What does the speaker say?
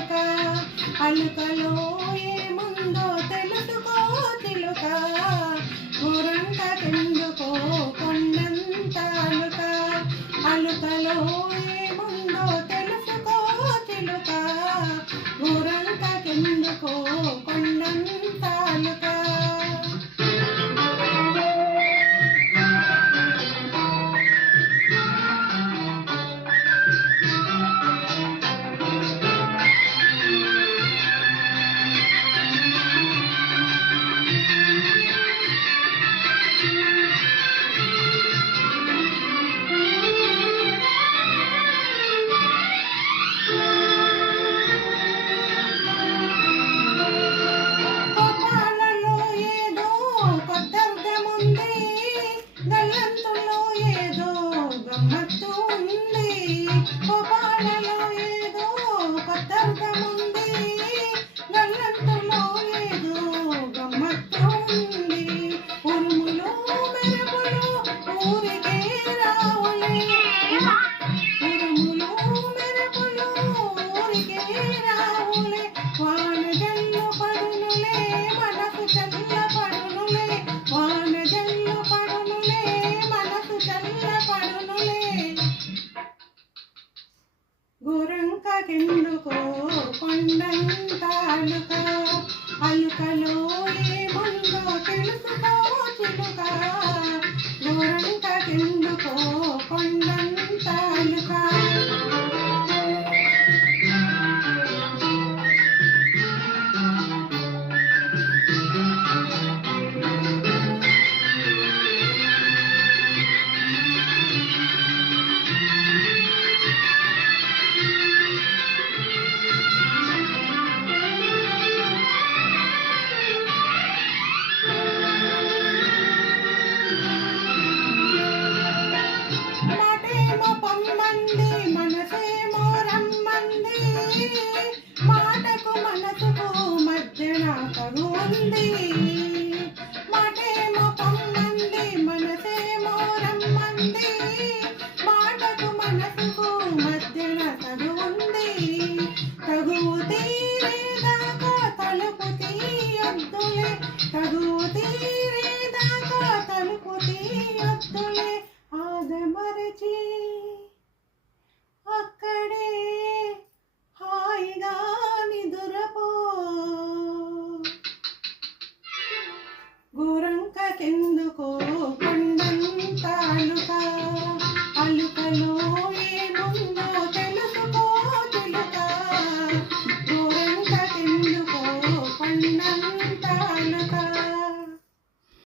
చిలుక అలుకలో ఏముందో తెలుసుకో చిలుక గోరంతకెందుకో కొండంత అలుక అలుకలో ఏముందో తెలుసుకో చిలుక గోరంతకెందుకో కొండంత అలుక గోరంతకెందుకో కొండంత అలుక అలుకలో ఏముందో తెలుసుకో చిలుక గోరంతకెందుకో కొండంత అలుక మనసేమో రమ్మంది మాటకు మనసుకు మధ్యన తగు ఉంది మాటేమో పొమ్మంది మనసేమో రమ్మంది మాటకు మనసుకు మధ్యన తగు ఉంది తగువు తీరేదాకా తలుపు తీయొద్దులే తగువు తీరేదాకా తలుపు తీయొద్దులే ఆదమరచి అక్కడే హాయిగా నిదురపో గోరంతకెందుకో